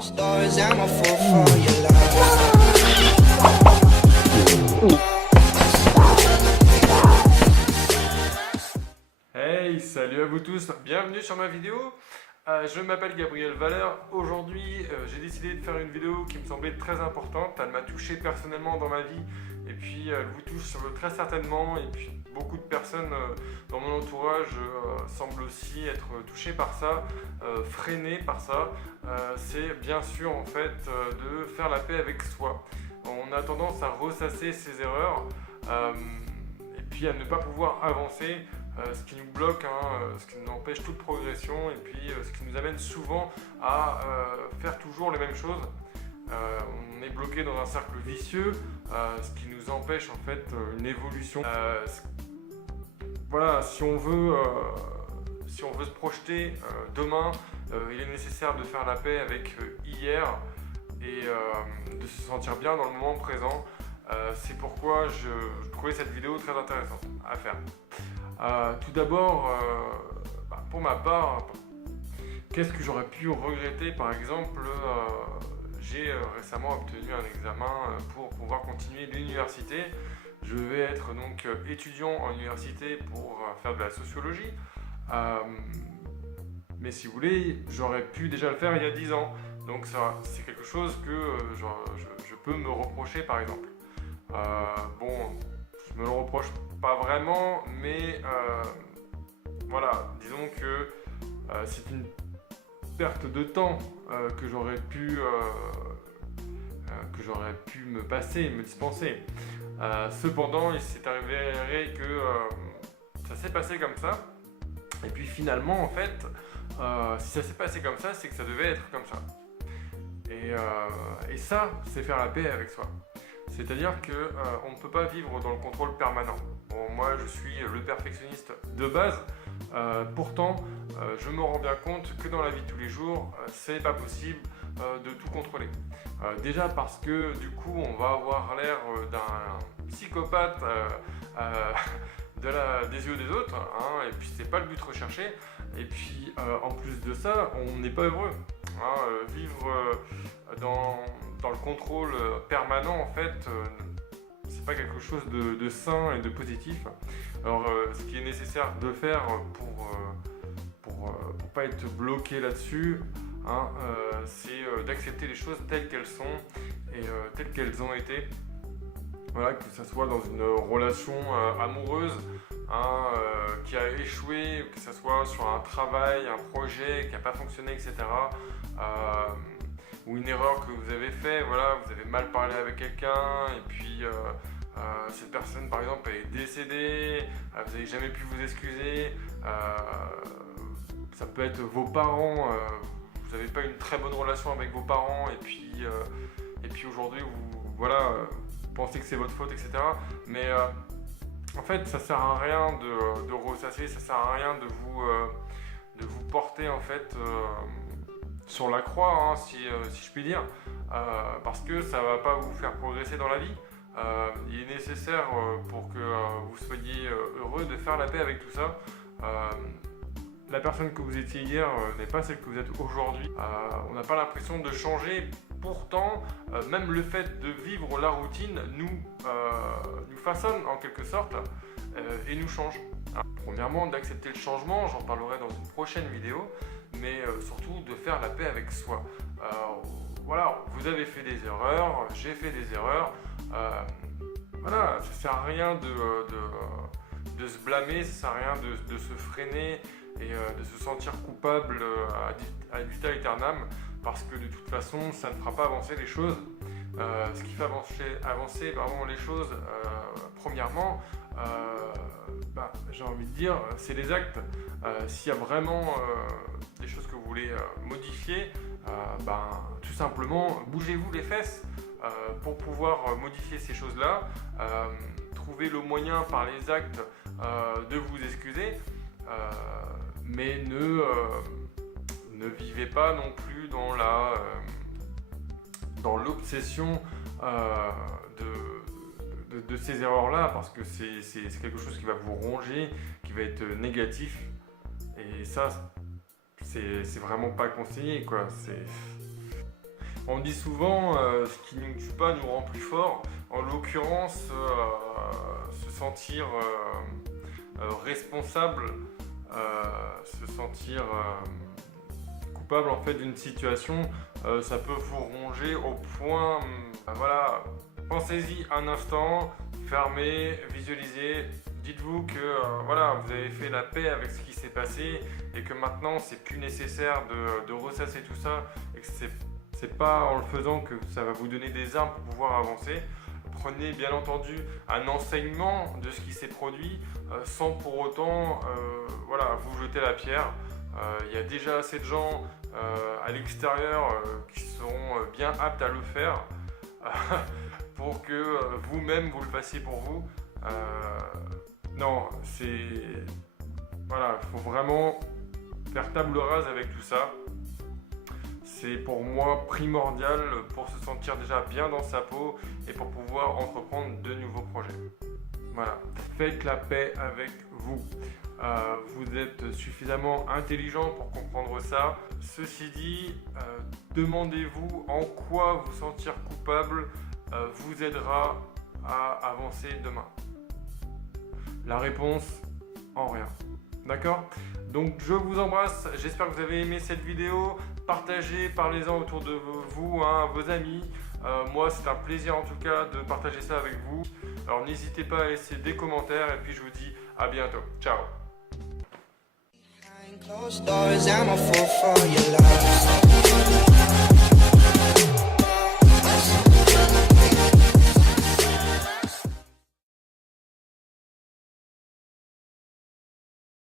Stars, I'm a fool for your love. Hey, salut à vous tous, bienvenue sur ma vidéo. Je m'appelle Gabriel Valeur. Aujourd'hui, j'ai décidé de faire une vidéo qui me semblait très importante. Elle m'a touché personnellement dans ma vie et puis elle vous touche très certainement. Et puis beaucoup de personnes dans mon entourage semblent aussi être touchées par ça, freinées par ça. C'est bien sûr en fait de faire la paix avec soi. On a tendance à ressasser ses erreurs et puis à ne pas pouvoir avancer. Ce qui nous bloque, ce qui nous empêche toute progression et puis ce qui nous amène souvent à faire toujours les mêmes choses. On est bloqué dans un cercle vicieux, ce qui nous empêche en fait une évolution. Voilà, si on veut se projeter demain, il est nécessaire de faire la paix avec hier et de se sentir bien dans le moment présent. C'est pourquoi je trouvais cette vidéo très intéressante à faire. Tout d'abord, pour ma part, qu'est-ce que j'aurais pu regretter? Par exemple, j'ai récemment obtenu un examen pour pouvoir continuer l'université. Je vais être donc étudiant en université pour faire de la sociologie. Mais si vous voulez, j'aurais pu déjà le faire il y a 10 ans. Donc ça, c'est quelque chose que je peux me reprocher par exemple. Bon, je me le reproche pas vraiment, mais voilà, disons que c'est une perte de temps que j'aurais pu me passer, me dispenser. Cependant, il s'est avéré que ça s'est passé comme ça, et puis finalement, en fait, si ça s'est passé comme ça, c'est que ça devait être comme ça. Et ça, c'est faire la paix avec soi. C'est-à-dire qu'on ne peut pas vivre dans le contrôle permanent. Bon, moi, je suis le perfectionniste de base. Pourtant, je me rends bien compte que dans la vie de tous les jours, c'est pas possible de tout contrôler. Déjà parce que du coup, on va avoir l'air d'un psychopathe des yeux des autres, et puis c'est pas le but recherché. Et puis en plus de ça, on n'est pas heureux. Vivre dans le contrôle permanent, en fait, c'est pas quelque chose de sain et de positif. Alors, ce qui est nécessaire de faire pour pas être bloqué là-dessus, c'est d'accepter les choses telles qu'elles sont et telles qu'elles ont été. Voilà, que ce soit dans une relation amoureuse qui a échoué, que ce soit sur un travail, un projet qui n'a pas fonctionné, etc. Ou une erreur que vous avez fait, voilà, vous avez mal parlé avec quelqu'un et puis cette personne par exemple est décédée, vous n'avez jamais pu vous excuser, ça peut être vos parents, vous n'avez pas une très bonne relation avec vos parents et puis aujourd'hui vous pensez que c'est votre faute, etc. Mais en fait ça sert à rien de ressasser, ça sert à rien de vous porter en fait sur la croix, si je puis dire, parce que ça ne va pas vous faire progresser dans la vie. Il est nécessaire pour que vous soyez heureux de faire la paix avec tout ça. La personne que vous étiez hier n'est pas celle que vous êtes aujourd'hui. On n'a pas l'impression de changer. Pourtant, même le fait de vivre la routine nous façonne en quelque sorte et nous change. Premièrement, d'accepter le changement, j'en parlerai dans une prochaine vidéo, mais surtout de faire la paix avec soi. Voilà, vous avez fait des erreurs, j'ai fait des erreurs. Voilà, ça sert à rien de se blâmer, ça sert à rien de se freiner et de se sentir coupable ad vitam aeternam, parce que de toute façon, ça ne fera pas avancer les choses. Ce qui fait avancer les choses, premièrement, j'ai envie de dire, c'est les actes. S'il y a vraiment des choses que vous voulez modifier, tout simplement, bougez-vous les fesses pour pouvoir modifier ces choses-là. Trouvez le moyen par les actes de vous excuser, mais ne vivez pas non plus dans l'obsession de ces erreurs-là, parce que c'est quelque chose qui va vous ronger, qui va être négatif, et ça, c'est vraiment pas conseillé, quoi. On dit souvent ce qui ne nous tue pas nous rend plus fort. En l'occurrence, se sentir responsable, se sentir coupable en fait d'une situation, ça peut vous ronger au point, voilà, pensez-y un instant, fermez, visualisez, dites-vous que voilà, vous avez fait la paix avec ce qui s'est passé et que maintenant c'est plus nécessaire de ressasser tout ça et que c'est pas en le faisant que ça va vous donner des armes pour pouvoir avancer. Prenez bien entendu un enseignement de ce qui s'est produit sans pour autant voilà, vous jeter la pierre. Il y a déjà assez de gens à l'extérieur qui seront bien aptes à le faire pour que vous-même vous le fassiez pour vous. Non, c'est... Voilà, il faut vraiment faire table rase avec tout ça. C'est pour moi primordial pour se sentir déjà bien dans sa peau et pour pouvoir entreprendre de nouveaux projets. Voilà, faites la paix avec vous. Vous êtes suffisamment intelligent pour comprendre ça. Ceci dit, demandez-vous en quoi vous sentir coupable vous aidera à avancer demain. La réponse, en rien. D'accord ? Donc je vous embrasse, j'espère que vous avez aimé cette vidéo. Partagez, parlez-en autour de vous, hein, vos amis. Moi c'est un plaisir en tout cas de partager ça avec vous. Alors n'hésitez pas à laisser des commentaires et puis je vous dis à bientôt. Ciao. Behind closed doors, I'm a fool for your love.